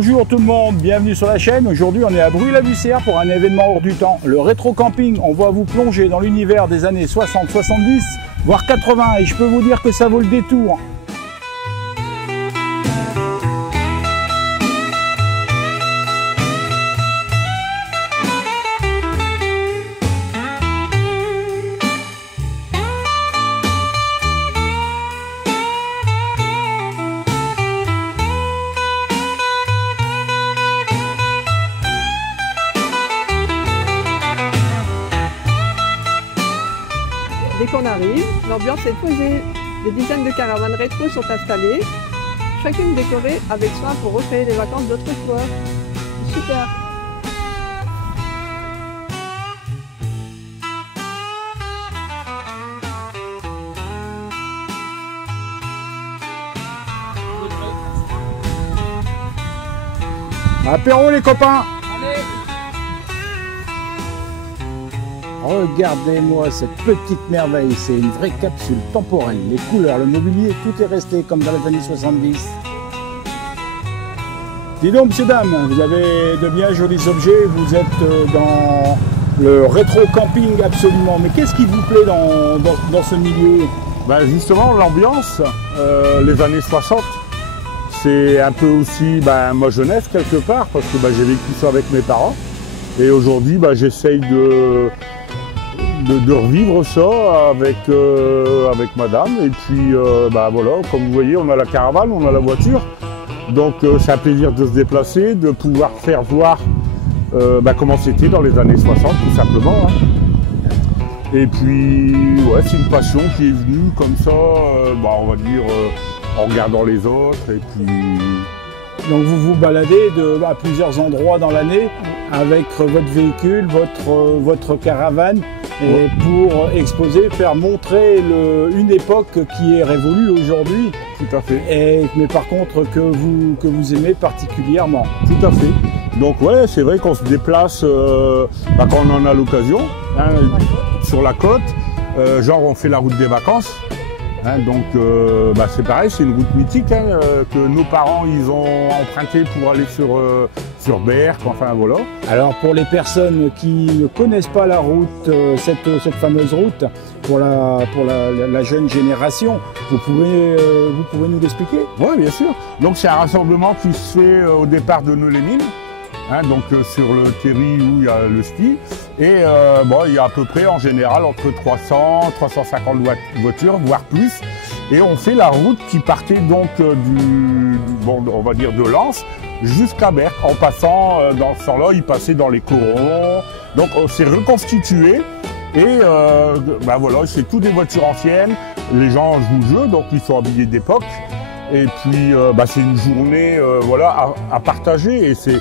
Bonjour tout le monde, bienvenue sur la chaîne. Aujourd'hui on est à Bruy-la-Bussière pour un événement hors du temps, le rétro camping. On va vous plonger dans l'univers des années 60, 70, voire 80 et je peux vous dire que ça vaut le détour. Dès qu'on arrive, l'ambiance est posée. Des dizaines de caravanes rétro sont installées, chacune décorée avec soin pour recréer les vacances d'autrefois. Super! Apéro les copains! Allez! Regardez-moi cette petite merveille, c'est une vraie capsule temporelle. Les couleurs, le mobilier, tout est resté comme dans les années 70. Dis donc, messieurs, dames, vous avez de bien jolis objets, vous êtes dans le rétro camping absolument. Mais qu'est-ce qui vous plaît dans ce milieu? Ben justement, l'ambiance, les années 60, c'est un peu aussi ma jeunesse quelque part, parce que j'ai vécu ça avec mes parents. Et aujourd'hui, j'essaye de revivre ça avec madame. Et puis, voilà, comme vous voyez, on a la caravane, on a la voiture. Donc, c'est un plaisir de se déplacer, de pouvoir faire voir comment c'était dans les années 60, tout simplement. Hein. Et puis, ouais, c'est une passion qui est venue comme ça, on va dire, en regardant les autres. Et puis... Donc vous vous baladez à plusieurs endroits dans l'année avec votre véhicule, votre caravane, et pour exposer, faire montrer une époque qui est révolue aujourd'hui. Tout à fait. Mais par contre que vous aimez particulièrement. Tout à fait. Donc ouais, c'est vrai qu'on se déplace quand on en a l'occasion, hein, sur la côte. Genre on fait la route des vacances. Hein, donc c'est pareil, c'est une route mythique que nos parents ils ont empruntée pour aller sur Berck, enfin voilà. Alors pour les personnes qui ne connaissent pas la route, cette fameuse route, pour la jeune génération, vous pouvez nous l'expliquer? Oui, bien sûr. Donc c'est un rassemblement qui se fait au départ de Neux-les-Mines, hein, donc sur le terri où il y a le ski. Et il y a à peu près en général entre 300, 350 voitures, voire plus. Et on fait la route qui partait donc on va dire de Lens jusqu'à Berck. En passant dans ce temps-là, il passait dans les corons. Donc on s'est reconstitué. Et voilà, c'est toutes des voitures anciennes. Les gens jouent le jeu, donc ils sont habillés d'époque. Et puis c'est une journée à partager. Et c'est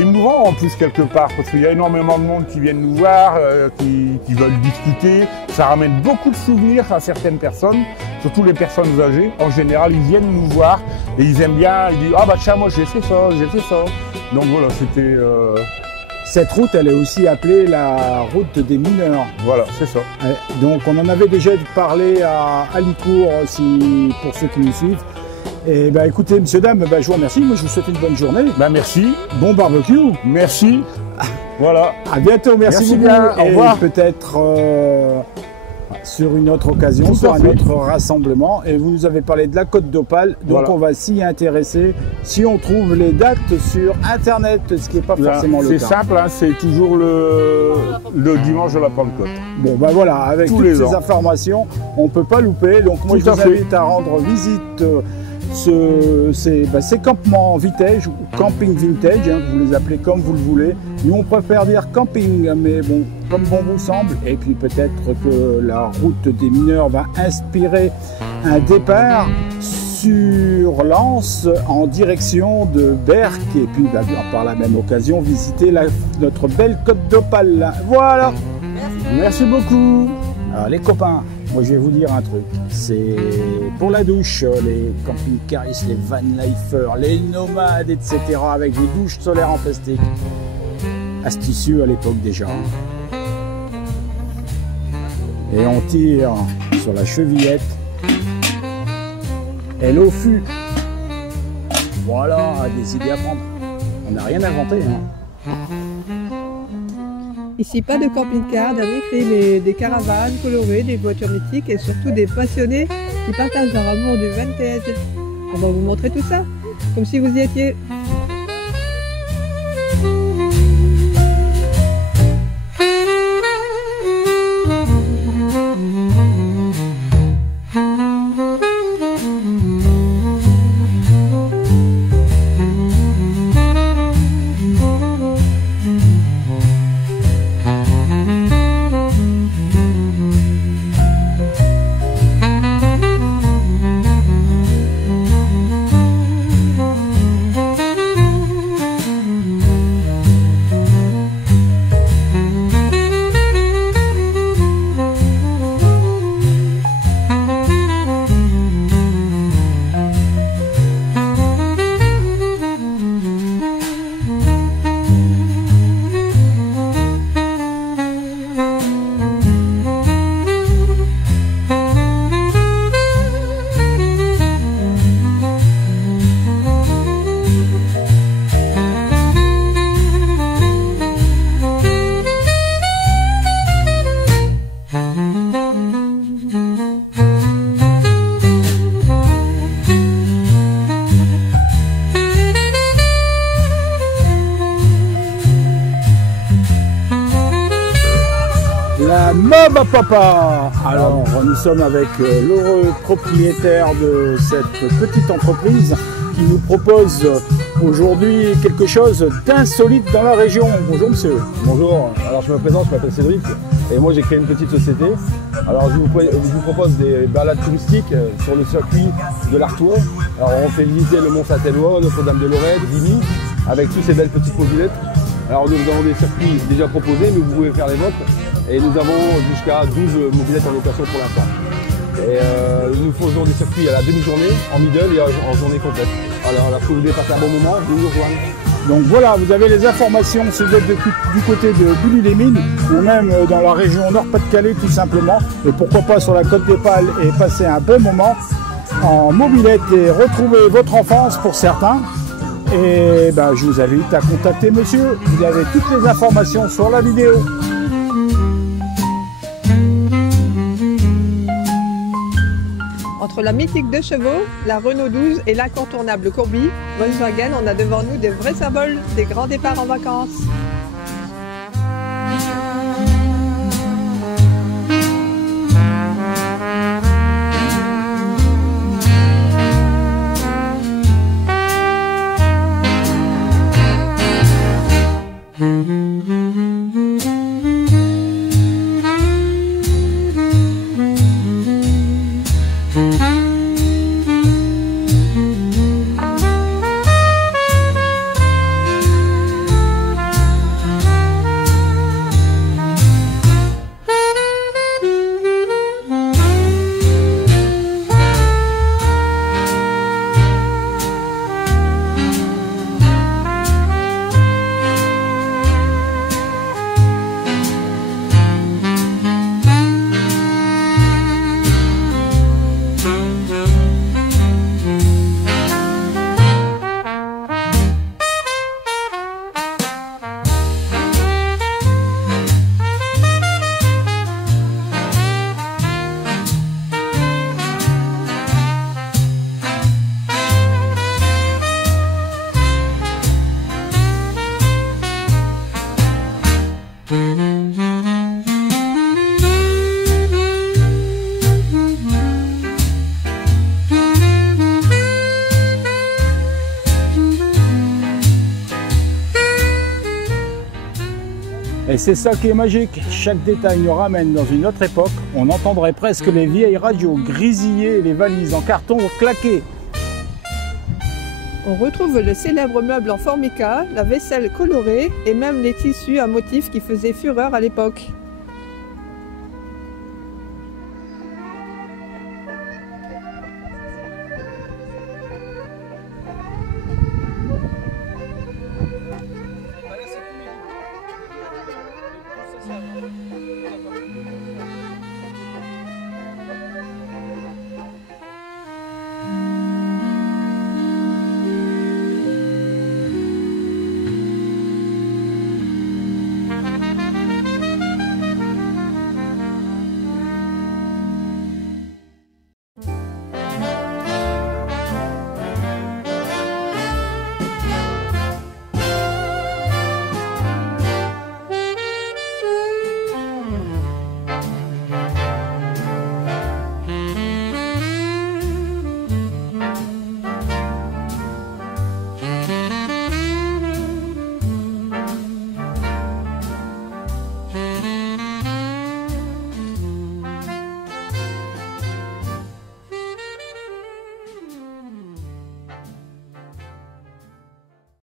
émouvant en plus quelque part, parce qu'il y a énormément de monde qui viennent nous voir, qui veulent discuter. Ça ramène beaucoup de souvenirs à certaines personnes, surtout les personnes âgées. En général, ils viennent nous voir et ils aiment bien, ils disent « Ah tiens, moi j'ai fait ça, j'ai fait ça ». Donc voilà, c'était... Cette route, elle est aussi appelée la route des mineurs. Voilà, c'est ça. Donc on en avait déjà parlé à Alicourt, pour ceux qui nous suivent. Et écoutez, messieurs, dames, je vous remercie. Moi, je vous souhaite une bonne journée. Merci. Bon barbecue. Merci. Voilà. À bientôt. Merci beaucoup. Bien. Au revoir. Peut-être sur une autre occasion, sur un autre rassemblement. Et vous nous avez parlé de la Côte d'Opale. Donc, voilà. On va s'y intéresser si on trouve les dates sur Internet, ce qui n'est pas forcément le cas. C'est simple, hein, c'est toujours le dimanche de la Pentecôte. Bon, voilà, avec toutes ces informations, on ne peut pas louper. Donc, moi, je vous invite à rendre visite ces campements vintage ou camping vintage, hein, vous les appelez comme vous le voulez. Nous on préfère dire camping, mais bon, comme bon vous semble. Et puis peut-être que la route des mineurs va inspirer un départ sur Lens en direction de Berck et puis par la même occasion visiter notre belle Côte d'Opale. Voilà. Merci beaucoup. Alors les copains, moi je vais vous dire un truc, c'est pour la douche, les camping-caristes, les van-lifers, les nomades, etc. avec des douches solaires en plastique. Astucieux à l'époque déjà. Et on tire sur la chevillette. Et l'eau fut. Voilà, des idées à prendre. On n'a rien inventé. Hein. Ici, pas de camping-car, d'un écrit, mais des caravanes colorées, des voitures mythiques et surtout des passionnés qui partagent leur amour du vintage. On va vous montrer tout ça, comme si vous y étiez. La Mob Papa. Alors nous sommes avec l'heureux propriétaire de cette petite entreprise qui nous propose aujourd'hui quelque chose d'insolite dans la région. Bonjour monsieur. Bonjour, alors je me présente, je m'appelle Cédric et moi j'ai créé une petite société. Alors je vous propose des balades touristiques sur le circuit de l'Artois. Alors on fait visiter le Mont Saint-Éloi, Notre-Dame-de-Lorette, Vimy, avec toutes ces belles petites mobilettes. Alors nous avons des circuits déjà proposés, mais vous pouvez faire les vôtres. Et nous avons jusqu'à 12 mobilettes en location pour l'instant. Et nous faisons des circuits à la demi-journée, en middle et en journée complète. Alors si vous voulez passer un bon moment, vous nous rejoignez. Donc voilà, vous avez les informations si vous êtes du côté de Bully-les-Mines ou même dans la région Nord-Pas-de-Calais tout simplement. Et pourquoi pas sur la Côte des Pales et passer un bon moment en mobilette et retrouver votre enfance pour certains. Et ben, je vous invite à contacter monsieur. Vous avez toutes les informations sur la vidéo. Entre la mythique 2 chevaux, la Renault 12 et l'incontournable Courby, Volkswagen, on a devant nous des vrais symboles des grands départs en vacances. Et c'est ça qui est magique, chaque détail nous ramène dans une autre époque, on entendrait presque les vieilles radios grésiller et les valises en carton claquer. On retrouve le célèbre meuble en formica, la vaisselle colorée et même les tissus à motifs qui faisaient fureur à l'époque.